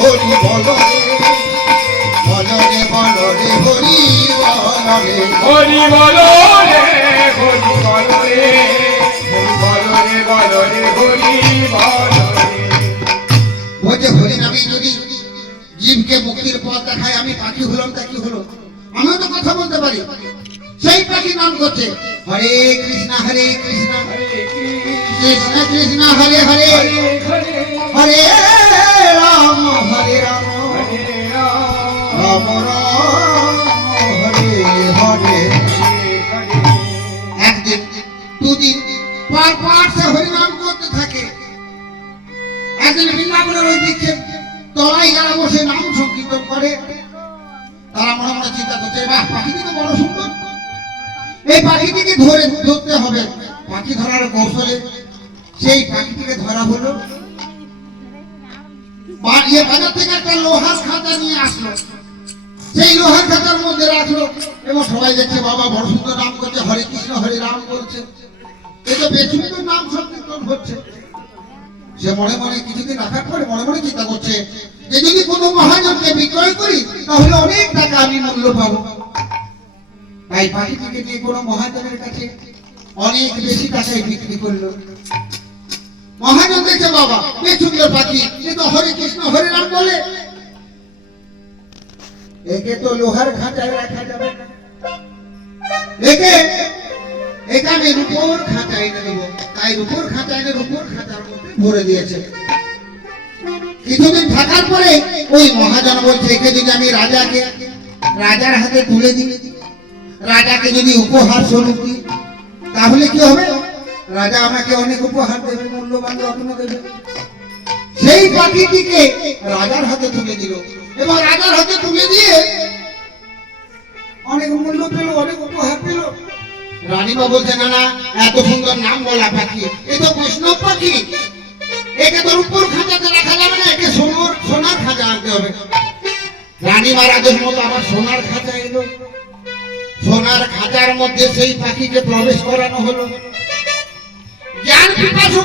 হরি বল রে বল রে বল রে হরি বল রে হরি বল রে হরি বল রে বল রে বল রে হরি বল রে। বলছে হরি নামে যদি জীবকে মুক্তির পথ দেখায়, আমি পাখি হলাম তা কি হলো? আমিও তো কথা বলতে পারি। সেই পাখি নাম করছে হরে কৃষ্ণ কৃষ্ণ কৃষ্ণ হরে হরে হরে রাম রাম রাম হরে হরে। একদিন দুদিন পর সে হরিনাম করতে থাকে। একদিন বৃন্দাবনের ওই দিকে তলায় যারা বসে নাম সংকীর্তন করে, তারা মনে মনে চিন্তা করছে, বাহ, পাখিটি তো বড় সুন্দর, এই পাখিটিকে ধরতে হবে। পাখি ধরার কৌশলে সেই পাখিটিকে ধরা হলো। বাজার থেকে একটা লোহার খাঁচা নিয়ে আসলো, সেই লোহার খাঁচার মধ্যে রাখলো এবং সবাই দেখছে, বাবা বড় সুন্দর নাম করছে, হরে কৃষ্ণ হরে রাম বলছে, এই তো বেশ সুন্দর নাম সংকীর্তন হচ্ছে। সে মনে মনে কিছুদিন রাখার পরে মনে মনে চিন্তা করছে যে যদি কোনো মহাজনকে বিক্রয় করি তাহলে অনেক টাকা আমি মূল্য পাবো। তাই পাখিটিকে নিয়ে কোনো মহাজনের কাছে অনেক বেশি টাকায় বিক্রি করলো। মহাজন দেখছে, বাবা বেশ সুন্দর পাখি, কিন্তু হরে কৃষ্ণ হরে রাম বলে, একে তো লোহার খাঁচায় রাখা যাবে না, একে আমি রূপোর খাঁচায় এনে দেবো। তাই রূপোর খাঁচায় এনে রূপোর খাঁচার মধ্যে ভরে দিয়েছে। কিছুদিন থাকার পরে ওই মহাজন বলছে, একে যদি আমি রাজার হাতে তুলে দিই, রাজাকে যদি উপহার স্বরূপ দিই, তাহলে কি হবে? রাজা আমাকে অনেক উপহার দেবে, মূল্যবান রত্ন দেবে। সেই পাখিটিকে রাজার হাতে তুলে দিল এবং রাজার হাতে তুলে দিয়ে অনেক মূল্য পেল, অনেক উপহার পেল। রানীমা বলছে, না না, এত সুন্দর নাম বলা পাখি, এ তো বৈষ্ণব পাখি, একে তোর উপর খাঁচাতে রাখা যাবে না, একে সোনার খাঁচা আনতে হবে। রানীমার আদেশ মতো আবার সোনার খাঁচা এলো। সোনার খাঁচার মধ্যে সেই পাখিকে প্রবেশ করানো হলো। জ্ঞান পিপাসু